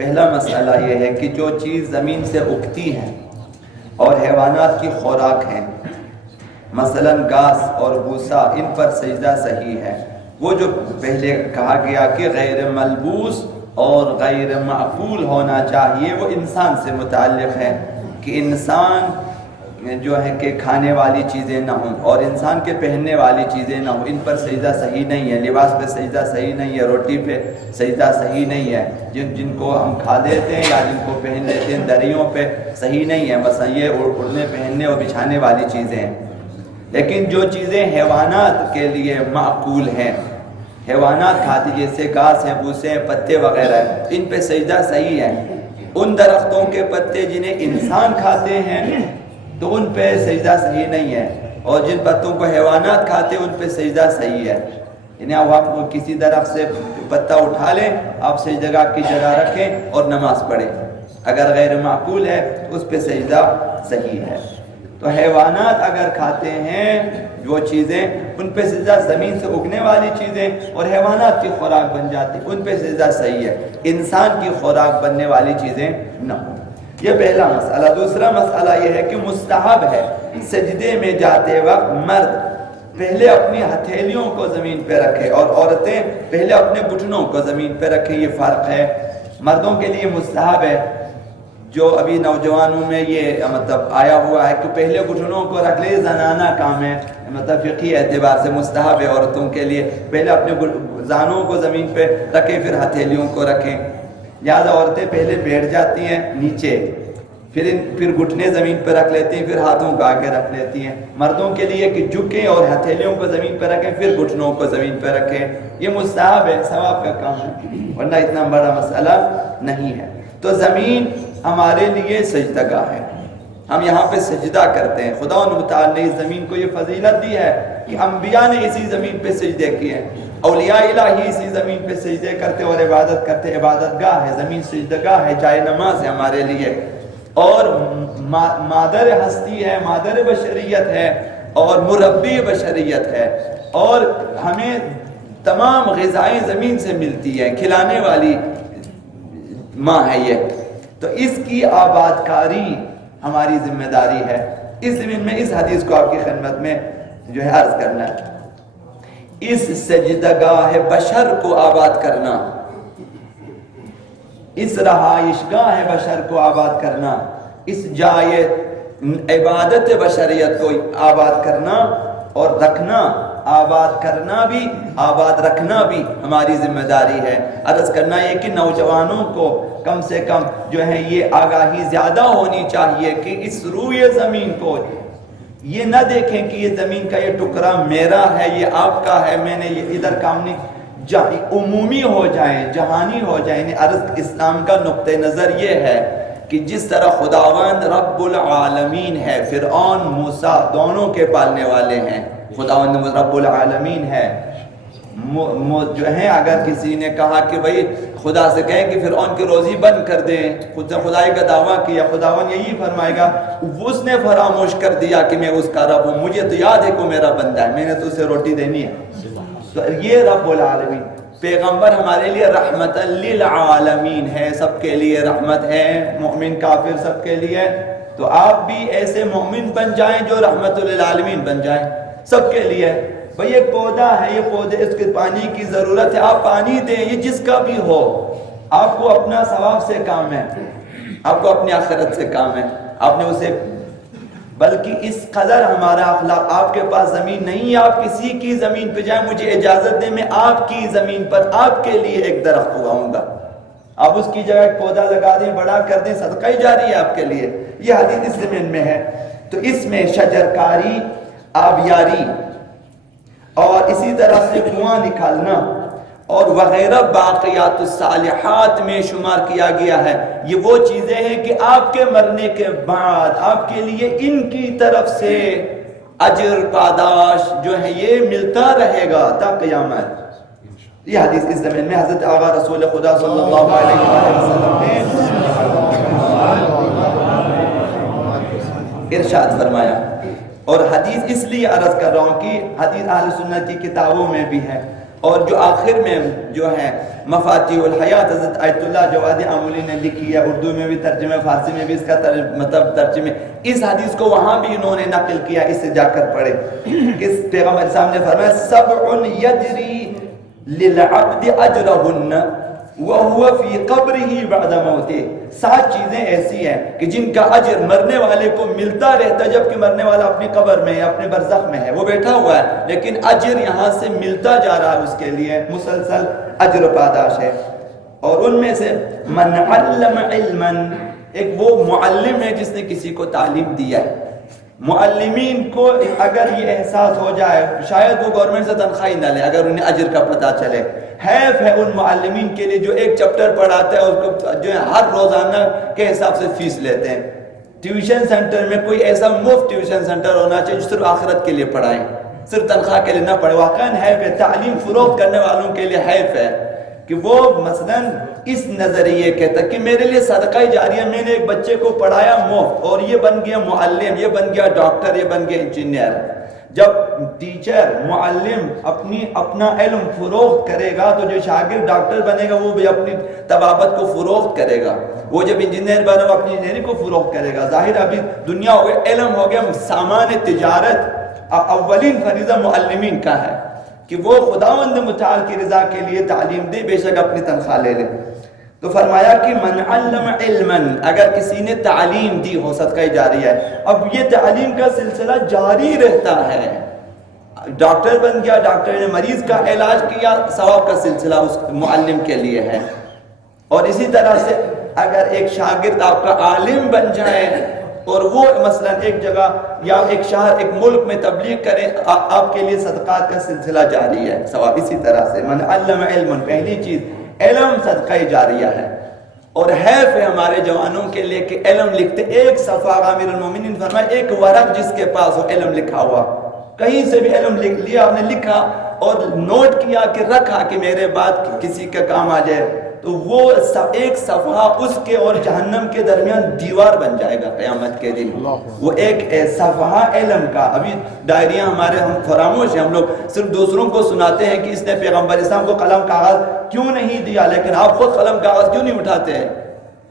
پہلا مسئلہ یہ ہے کہ جو چیز زمین سے اگتی ہے اور حیوانات کی خوراک ہیں، مثلا گھاس اور بھوسا، ان پر سجدہ صحیح ہے۔ وہ جو پہلے کہا گیا کہ غیر ملبوس اور غیر معقول ہونا چاہیے، وہ انسان سے متعلق ہے کہ انسان جو ہے کہ کھانے والی چیزیں نہ ہوں اور انسان کے پہننے والی چیزیں نہ ہوں، ان پر سجدہ صحیح نہیں ہے۔ لباس پہ سجدہ صحیح نہیں ہے، روٹی پہ سجدہ صحیح نہیں ہے، جن کو ہم کھا لیتے ہیں یا جن کو پہن لیتے ہیں، دریوں پہ صحیح نہیں ہے۔ مثلا یہ اڑنے پہننے اور بچھانے والی چیزیں ہیں۔ لیکن جو چیزیں حیوانات کے لیے معقول ہیں، حیوانات کھاتی جیسے گھاس ہیں، بھوسے ہیں، پتے وغیرہ، ان پہ سجدہ صحیح ہے۔ ان درختوں کے پتے جنہیں انسان کھاتے ہیں تو ان پہ سجدہ صحیح نہیں ہے، اور جن پتوں کو حیوانات کھاتے ہیں ان پہ سجدہ صحیح ہے۔ یعنی آپ کسی درخت سے پتا اٹھا لیں، آپ سجدہ کی جگہ رکھیں اور نماز پڑھیں، اگر غیر معقول ہے تو اس پہ سجدہ صحیح ہے۔ تو حیوانات اگر کھاتے ہیں وہ چیزیں، ان پہ سجدہ، زمین سے اگنے والی چیزیں اور حیوانات کی خوراک بن جاتی، ان پہ سجدہ صحیح ہے۔ انسان کی خوراک بننے والی چیزیں نہ ہوں۔ یہ پہلا مسئلہ۔ دوسرا مسئلہ یہ ہے کہ مستحب ہے سجدے میں جاتے وقت مرد پہلے اپنی ہتھیلیوں کو زمین پہ رکھے اور عورتیں پہلے اپنے گھٹنوں کو زمین پہ رکھے۔ یہ فرق ہے۔ مردوں کے لیے مستحب ہے، جو ابھی نوجوانوں میں یہ مطلب آیا ہوا ہے کہ پہلے گھٹنوں کو رکھ لے، زنانہ کام ہے، مطلب فقہی اعتبار سے مستحب ہے عورتوں کے لیے پہلے اپنے زانوں کو زمین پہ رکھیں، پھر ہتھیلیوں کو رکھیں۔ لہٰذا عورتیں پہلے بیٹھ جاتی ہیں نیچے، پھر گھٹنے زمین پہ رکھ لیتی ہیں، پھر ہاتھوں کو آگے رکھ لیتی ہیں۔ مردوں کے لیے کہ جھکیں اور ہتھیلیوں کو زمین پہ رکھیں، پھر گھٹنوں کو زمین پہ رکھیں۔ یہ مستحب ہے، ثواب کا کام ہے، ورنہ اتنا بڑا مسئلہ نہیں ہے۔ تو زمین ہمارے لیے سجدگاہ ہے، ہم یہاں پہ سجدہ کرتے ہیں۔ خدا متعال نے اس زمین کو یہ فضیلت دی ہے کہ انبیاء نے اسی زمین پہ سجدے کیے ہیں، اولیاء الہی اسی زمین پہ سجدے کرتے اور عبادت کرتے۔ عبادت گاہ ہے، زمین سجدگاہ ہے، جائے نماز ہے ہمارے لیے، اور مادر ہستی ہے، مادر بشریت ہے اور مربی بشریت ہے، اور ہمیں تمام غذائیں زمین سے ملتی ہیں، کھلانے والی ماں ہے یہ۔ تو اس کی آباد کاری ہماری ذمہ داری ہے۔ اس زمین میں اس حدیث کو آپ کی خدمت میں جو ہے عرض کرنا ہے، اس سجدگاہ بشر کو آباد کرنا، اس رہائش گاہ بشر کو آباد کرنا، اس جائے عبادت بشریت کو آباد کرنا اور رکھنا، آباد کرنا بھی آباد رکھنا بھی ہماری ذمہ داری ہے۔ عرض کرنا یہ کہ نوجوانوں کو کم سے کم جو ہے یہ آگاہی زیادہ ہونی چاہیے کہ اس روئے زمین کو یہ نہ دیکھیں کہ یہ زمین کا یہ ٹکڑا میرا ہے، یہ آپ کا ہے، میں نے یہ ادھر کام نہیں، عمومی ہو جائیں، جہانی ہو جائیں۔ عرض اسلام کا نقطہ نظر یہ ہے کہ جس طرح خداوند رب العالمین ہے، فرعون موسیٰ دونوں کے پالنے والے ہیں، خداوند رب العالمین ہے۔ جو ہے اگر کسی نے کہا کہ بھئی خدا سے کہیں کہ فرعون کی روزی بند کر دیں، خود سے خدائی کا دعویٰ کیا، خداوند یہی فرمائے گا اس نے فراموش کر دیا کہ میں اس کا رب ہوں، مجھے تو یاد ہے کہ میرا بندہ ہے، میں نے تو اسے روٹی دینی ہے۔ تو یہ رب العالمین پیغمبر ہمارے لیے رحمت للعالمین ہے، سب کے لیے رحمت ہے، مومن کافر سب کے لیے۔ تو آپ بھی ایسے مومن بن جائیں جو رحمت للعالمین بن جائیں سب کے لیے۔ بھئی ایک پودا ہے، یہ پودے اس کے پانی کی ضرورت ہے، آپ پانی دیں، یہ جس کا بھی ہو، آپ کو اپنا ثواب سے کام ہے، آپ کو اپنی آخرت سے کام ہے، آپ نے اسے، بلکہ اس قدر ہمارا اخلاق، آپ کے پاس زمین نہیں ہے، آپ کسی کی زمین پہ جائیں، مجھے اجازت دیں میں آپ کی زمین پر آپ کے لیے ایک درخت اگاؤں گا، آپ اس کی جگہ ایک پودا لگا دیں، بڑا کر دیں، صدقہ ہی جاری ہے آپ کے لیے۔ یہ حدیث اس زمین میں ہے۔ تو اس میں شجرکاری، آبیاری اور اسی طرح سے کنواں نکالنا اور وغیرہ باقیات الصالحات میں شمار کیا گیا ہے۔ یہ وہ چیزیں ہیں کہ آپ کے مرنے کے بعد آپ کے لیے ان کی طرف سے اجر پاداش جو ہے یہ ملتا رہے گا تا قیامت۔ یہ حدیث اس زمین میں حضرت آقا رسول خدا صلی اللہ علیہ وسلم نے ارشاد فرمایا، اور حدیث اس لیے عرض کر رہا ہوں کہ حدیث اہل سنت کی کتابوں میں بھی ہے۔ اور جو آخر میں جو ہے مفاتیح الحیات حضرت آیت اللہ جواد آملی نے لکھی ہے، اردو میں بھی ترجمہ، فارسی میں بھی اس کا مطلب ترجمے، اس حدیث کو وہاں بھی انہوں نے نقل کیا، اس سے جا کر پڑھے کہ پیغمبر صاحب نے فرمایا سبع یجری للعبد اجرہن وَهُوَ فِي قَبْرِهِ بَعْدَ مَوْتِهِ، 7 چیزیں ایسی ہیں کہ جن کا اجر مرنے والے کو ملتا رہتا ہے، جبکہ مرنے والا اپنی قبر میں ہے، اپنے برزخ میں ہے، وہ بیٹھا ہوا ہے، لیکن اجر یہاں سے ملتا جا رہا ہے، اس کے لیے مسلسل اجر و پاداش ہے۔ اور ان میں سے من علم علما، ایک وہ معلم ہے جس نے کسی کو تعلیم دیا ہے۔ معلمین کو اگر یہ احساس ہو جائے، شاید وہ گورنمنٹ سے تنخواہ ہی نہ لے اگر انہیں اجر کا پتہ چلے، حیف ہے ان معلمین کے لیے جو ایک چپٹر پڑھاتا ہے اس کو جو ہے ہر روزانہ کے حساب سے فیس لیتے ہیں۔ ٹیوشن سینٹر میں کوئی ایسا مفت ٹیوشن سینٹر ہونا چاہیے جو صرف آخرت کے لیے پڑھائیں، صرف تنخواہ کے لیے نہ پڑھے۔ واقعاً حیف ہے، تعلیم فروغ کرنے والوں کے لیے حیف ہے کہ وہ مثلاً اس نظریے کے تک کہ میرے لیے صدقہ جاریہ، میں نے ایک بچے کو پڑھایا مفت اور یہ بن گیا معلم، یہ بن گیا ڈاکٹر، یہ بن گیا انجینئر۔ جب ٹیچر معلم اپنا علم فروخت کرے گا تو جو شاگرد ڈاکٹر بنے گا وہ بھی اپنی طبابت کو فروخت کرے گا، وہ جب انجینئر بنے گا اپنی انجینئرنگ کو فروخت کرے گا۔ ظاہر ابھی دنیا ہو گیا، علم ہو گیا سامان تجارت، اولین فریضہ معلمین کا ہے کہ وہ خداوند متعال کی رضا کے لیے تعلیم دے، بے شک اپنی تنخواہ لے لے۔ تو فرمایا کہ من علم علما، اگر کسی نے تعلیم دی ہو، صدقہ جاریہ ہے۔ اب یہ تعلیم کا سلسلہ جاری رہتا ہے، ڈاکٹر بن گیا، ڈاکٹر نے مریض کا علاج کیا، ثواب کا سلسلہ اس معلم کے لیے ہے۔ اور اسی طرح سے اگر ایک شاگرد آپ کا عالم بن جائے اور وہ مثلا ایک جگہ یا ایک شہر ایک ملک میں تبلیغ کرے، آپ کے لیے صدقات کا سلسلہ جاری ہے، ثواب۔ اسی طرح سے من علم علم، پہلی چیز علم صدقہ جاریہ ہے۔ اور حیف ہے ہمارے جوانوں کے لیے کہ علم لکھتے، ایک صفحہ امیر المومنین فرمائے ایک ورق جس کے پاس ہو علم لکھا ہوا، کہیں سے بھی علم لکھ لیا، آپ نے لکھا اور نوٹ کیا کہ رکھا کہ میرے بعد کسی کا کام آ جائے، تو وہ ایک صفحہ اس کے اور جہنم کے درمیان دیوار بن جائے گا قیامت کے دن۔ وہ ایک صفحہ علم کا، ابھی ڈائریاں ہمارے ہم فراموش ہیں، ہم لوگ صرف دوسروں کو سناتے ہیں کہ اس نے پیغمبر اسلام کو قلم کاغذ کیوں نہیں دیا، لیکن آپ خود قلم کاغذ کیوں نہیں اٹھاتے ہیں؟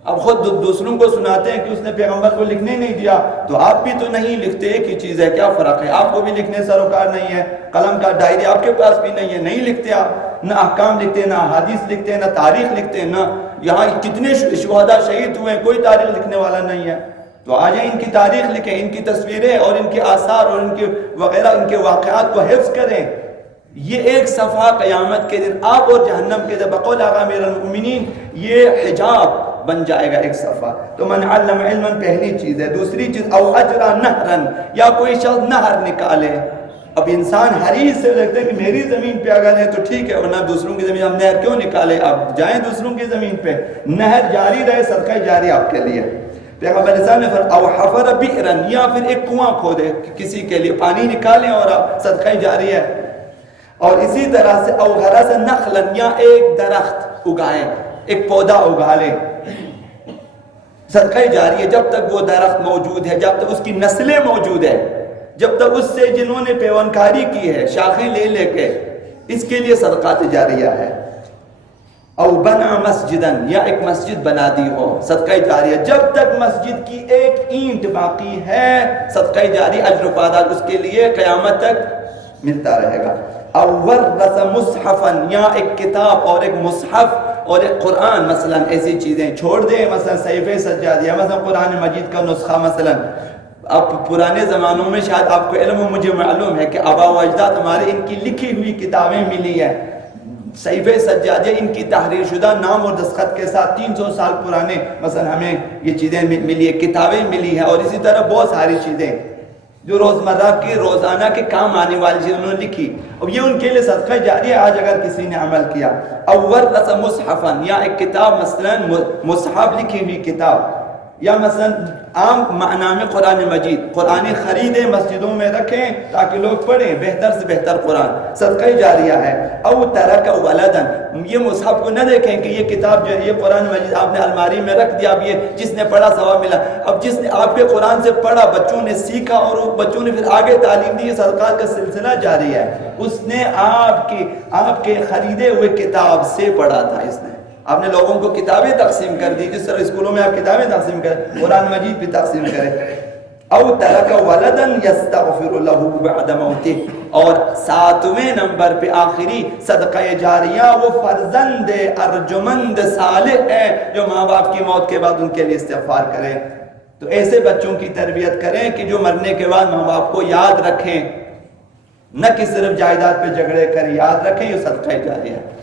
آپ خود دوسروں کو سناتے ہیں کہ اس نے پیغمبر کو لکھنے نہیں دیا، تو آپ بھی تو نہیں لکھتے، ایک ہی چیز ہے، کیا فرق ہے؟ آپ کو بھی لکھنے سروکار نہیں ہے، قلم کا ڈائری آپ کے پاس بھی نہیں ہے، نہیں لکھتے آپ، نہ احکام لکھتے، نہ حدیث لکھتے، نہ تاریخ لکھتے، نہ یہاں کتنے شہداء شہید ہوئے ہیں، کوئی تاریخ لکھنے والا نہیں ہے۔ تو آ جائیں ان کی تاریخ لکھیں، ان کی تصویریں اور ان کے آثار اور ان کے وغیرہ ان کے واقعات کو حفظ کریں۔ یہ ایک صفحہ قیامت کے دن آپ اور جہنم کے دن بقول آقا امیر المؤمنین یہ حجاب بن جائے گا، ایک صفحہ۔ تو من علم علما پہلی چیز ہے۔ دوسری چیز او اجرا نہرن، یا کوئی شخص نہر نکالے۔ اب انسان حریص سے لگتا ہے کہ میری زمین پہ اگر ہے تو ٹھیک ہے، ورنہ دوسروں کی زمین ہم نہر کیوں نکالے، اب جائیں دوسروں کی زمین پہ، نہر جاری رہے، صدقہ جاری آپ کے لیے۔ پیغمبر اسلام نے فرمایا او حفر بئرن، یا پھر ایک کنواں کھودے کسی کے لیے پانی نکالیں اور آپ صدقہ جاری ہے۔ اور اسی طرح سے او غرس نخلا، یا ایک درخت اگائیں، ایک پودا اگا لیں، صدقہ جاری ہے۔ جب تک وہ درخت موجود ہے، جب تک اس کی نسلیں موجود ہے، جب تک اس سے جنہوں نے پیونکاری کی ہے شاخیں لے لے کے، اس کے لیے صدقات جاریہ ہے۔ او بنا مسجدن، یا ایک مسجد بنا دی ہو، صدقہ جاریہ، جب تک مسجد کی ایک اینٹ باقی ہے صدقہ جاری، اجر و پاداش اس کے لیے قیامت تک ملتا رہے گا۔ او ورث مصحفا، یا ایک کتاب اور ایک مصحف اور ایک قرآن، مثلا ایسی چیزیں چھوڑ دیں، مثلا صحیفہ سجادیہ، مثلا قرآن مجید کا نسخہ، مثلا اب پرانے زمانوں میں شاید آپ کو علم و مجھے معلوم ہے کہ آبا و اجداد ہمارے ان کی لکھی ہوئی کتابیں ملی ہیں، صحیفہ سجادیہ ان کی تحریر شدہ نام اور دستخط کے ساتھ 300 سال پرانے مثلا ہمیں یہ چیزیں ملی ہیں، کتابیں ملی ہیں، اور اسی طرح بہت ساری چیزیں جو روزمرہ کے روزانہ کے کام آنے والی چیزیں انہوں نے لکھی، اب یہ ان کے لیے صدقہ جاری ہے آج اگر کسی نے عمل کیا۔ او ورث مصحفا، یا ایک کتاب مثلا مصحف لکھی ہوئی کتاب، یا مثلا عام معنی میں قرآن مجید، قرآن خریدیں مسجدوں میں رکھیں تاکہ لوگ پڑھیں، بہتر سے بہتر قرآن صدقہ جاریہ ہے۔ او ترک ولدن، یہ مصحف کو نہ دیکھیں کہ یہ کتاب جو ہے یہ قرآن مجید آپ نے الماری میں رکھ دیا، اب یہ جس نے پڑھا ثواب ملا۔ اب جس نے آپ کے قرآن سے پڑھا، بچوں نے سیکھا اور بچوں نے پھر آگے تعلیم دی، یہ صدقات کا سلسلہ جاری ہے۔ اس نے آپ کے خریدے ہوئے کتاب سے پڑھا تھا، اس نے آپ نے لوگوں کو کتابیں تقسیم کر دی، جس طرح اسکولوں میں آپ کتابیں تقسیم کریں، قرآن مجید بھی تقسیم کریں۔ او ترک ولدن یستغفر له بعد موتہ، اور 7ویں نمبر پہ آخری صدقہ جاریہ وہ فرزند ارجمند صالح ہے جو ماں باپ کی موت کے بعد ان کے لیے استغفار کریں۔ تو ایسے بچوں کی تربیت کریں کہ جو مرنے کے بعد ماں باپ کو یاد رکھیں، نہ کہ صرف جائیداد پہ جھگڑے کر یاد رکھیں، یہ صدقہ جاریہ ہے۔